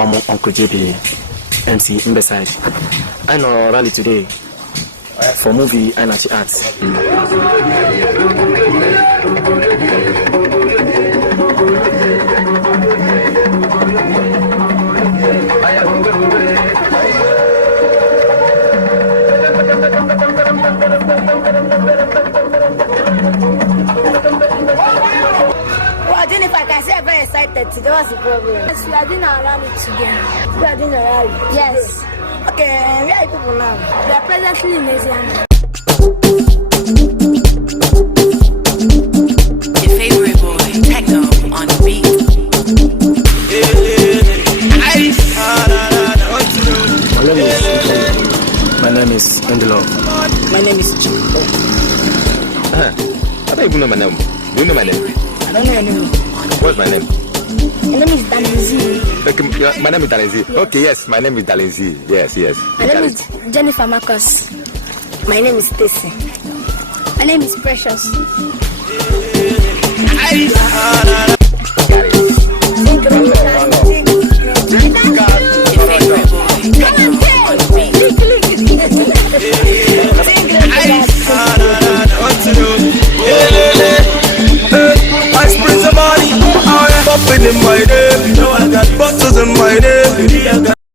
Uncle JB, MC Imbeside. I know rally today for movie Energy Arts. If I can say I'm very excited today, what's the problem? Yes, we are doing our rally today. We are doing a rally? Yes. Okay, where are you people now? We are presently in Asia. Your favorite boy, Techno on the beat. My name is Endelo. My name is Chico. I don't even know my name. Do you know my name? I don't know your name. What's my name? My name is Dalenzi. Okay, my name is Dalenzi. Okay, yes, my name is Dalenzi. Yes. My name is Jennifer Marcus. My name is Stacy. My name is Precious.